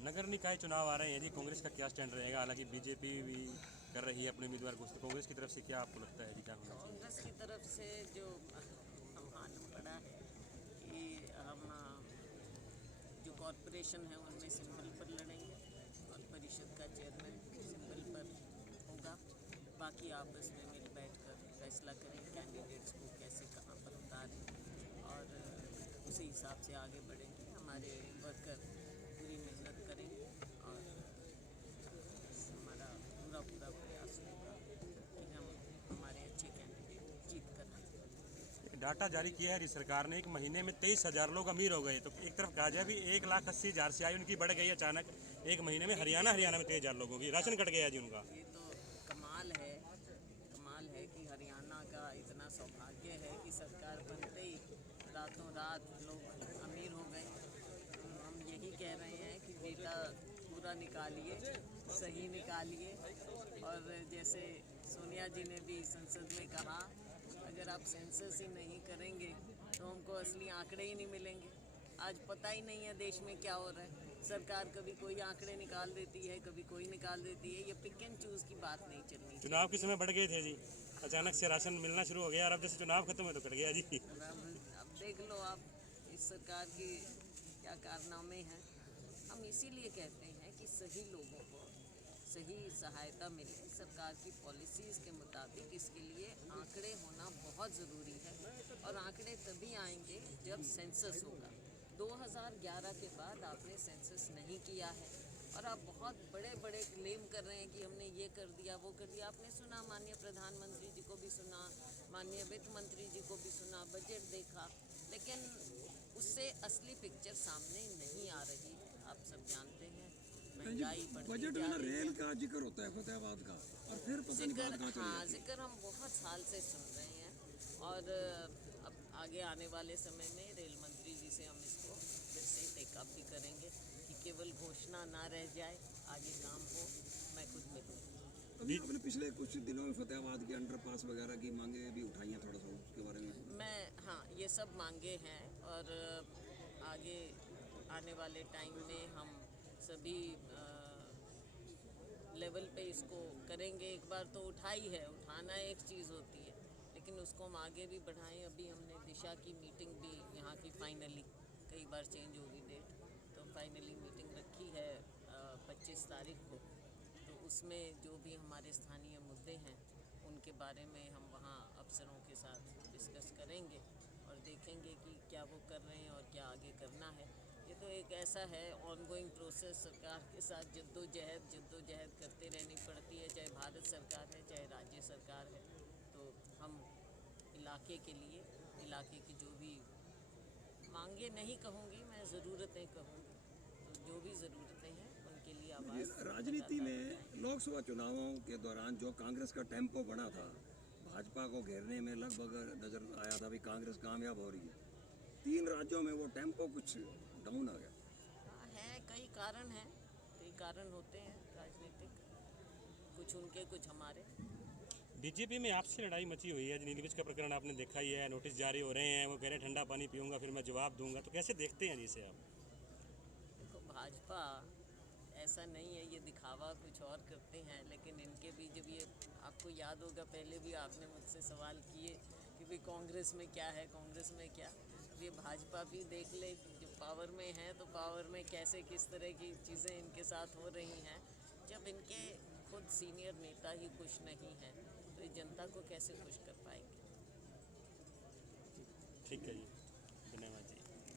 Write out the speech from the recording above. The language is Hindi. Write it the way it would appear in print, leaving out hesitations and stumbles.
नगर निकाय चुनाव आ रहे हैं जी, कांग्रेस का क्या स्टैंड रहेगा? हालांकि बीजेपी भी कर रही है अपने उम्मीदवार घोषित, कांग्रेस की तरफ से क्या आपको लगता है जी, क्या होना चाहिए? कांग्रेस की तरफ से जो मालूम पड़ा है कि हम जो कॉरपोरेशन है उनमें सिंबल पर लड़ेंगे और परिषद का चेयरमैन सिंबल पर होगा। बाकी आपस में मिल बैठ कर फैसला करें कैंडिडेट्स को कैसे कहाँ पर उतारें और उसी हिसाब से आगे बढ़ेंगे। हमारे वर्कर पूरी मेहनत करेंगे और हमारा पूरा प्रयास होगा कि हम हमारे अच्छे कैंडिडेट जीत कर आए। डाटा जारी किया है जी सरकार ने, एक महीने में 23,000 लोग अमीर हो गए। तो एक तरफ कहा जाए भी 1,80,000 से आय उनकी बढ़ गई अचानक, एक महीने में हरियाणा में 23,000 लोगों की राशन कट गया जी उनका। ये तो कमाल है कि हरियाणा का इतना सौभाग्य है कि सरकार बनते ही रातों रात लोग अमीर हो गए। हम यही कह रहे हैं कि डेटा पूरा निकालिए, सही निकालिए। और जैसे सोनिया जी ने भी संसद में कहा, अगर आप सेंसस ही नहीं करेंगे तो हमको असली आंकड़े ही नहीं मिलेंगे। आज पता ही नहीं है देश में क्या हो रहा है। सरकार कभी कोई आंकड़े निकाल देती है, कभी कोई निकाल देती है। ये पिक एंड चूज की बात नहीं चलनी। चुनाव के समय बढ़ गए थे जी, अचानक से राशन मिलना शुरू हो गया और अब जैसे चुनाव खत्म है तो कट गया जी। अब देख लो आप इस सरकार की क्या कारनामे हैं। हम इसीलिए कहते हैं कि सही लोगों को सही सहायता मिले सरकार की पॉलिसीज़ के मुताबिक। इसके लिए आंकड़े होना बहुत ज़रूरी है और आंकड़े तभी आएंगे जब सेंसस होगा। 2011 के बाद आपने सेंसस नहीं किया है और आप बहुत बड़े बड़े क्लेम कर रहे हैं कि हमने ये कर दिया वो कर दिया। आपने सुना, माननीय प्रधानमंत्री जी को भी सुना, माननीय वित्त मंत्री जी को भी सुना, बजट देखा, लेकिन उससे असली पिक्चर सामने नहीं आ रही। आप सब जानते हैं महंगाई बजट में रेल का जिक्र होता है फतेहाबाद का, और फिर पता नहीं बात कहाँ चली जाती है। जिक्र हम बहुत साल से सुन रहे हैं और अब आगे आने वाले समय में रेल मंत्री जी से हम इसको फिर से टेकअप भी करेंगे कि केवल घोषणा ना रह जाए, आगे काम हो। मैं खुद मिलूँ। अभी आपने पिछले कुछ दिनों में फतेहाबाद के अंडरपास वगैरह की मांगे भी उठाई हैं, थोड़ा सा उसके बारे में। हाँ, ये सब मांगे हैं और आगे आने वाले टाइम में हम सभी लेवल पे इसको करेंगे। एक बार तो उठाई है, उठाना एक चीज़ होती है, लेकिन उसको हम आगे भी बढ़ाएं। अभी हमने दिशा की मीटिंग भी यहाँ की फाइनली, कई बार चेंज होगी डेट, तो फाइनली मीटिंग रखी है 25 तारीख को। तो उसमें जो भी हमारे स्थानीय मुद्दे हैं उनके बारे में हम वहाँ अफसरों के साथ डिस्कस करेंगे और देखेंगे कि क्या वो कर रहे हैं और क्या आगे करना है। ये तो एक ऐसा है ऑनगोइंग प्रोसेस, सरकार के साथ जद्दोजहद करते रहनी पड़ती है, चाहे भारत सरकार है चाहे राज्य सरकार है। तो हम इलाके के लिए, इलाके की जो भी मांगे नहीं कहूँगी मैं, ज़रूरतें कहूँगी, तो जो भी ज़रूरतें हैं उनके लिए आवाज़। राजनीति में लोकसभा चुनावों के दौरान जो कांग्रेस का टेम्पो बना था, भाजपा को घेरने में लगभग नजर आया था भी कांग्रेस कामयाब हो रही है। 3 राज्यों में वो टेम्पो कुछ डाउन आ गया। है, कई कारण हैं, कई कारण होते हैं राजनीतिक, कुछ उनके कुछ हमारे। बीजेपी में आपसी लड़ाई मची हुई है, नीलगिरी का प्रकरण आपने देखा ही है, नोटिस जारी हो रहे हैं, वो कह रहे हैं ठंडा पानी पीऊंगा फिर मैं जवाब दूंगा। तो कैसे देखते हैं जिसे आप? देखो, भाजपा ऐसा नहीं है, ये दिखावा कुछ और करते हैं, लेकिन इनके भी जब ये, आपको याद होगा पहले भी आपने मुझसे सवाल किए कि भाई कांग्रेस में क्या है, कांग्रेस में क्या। अब ये भाजपा भी देख ले, जो पावर में है तो पावर में कैसे किस तरह की चीज़ें इनके साथ हो रही हैं। जब इनके खुद सीनियर नेता ही खुश नहीं हैं तो ये जनता को कैसे खुश कर पाएंगे। ठीक है जी।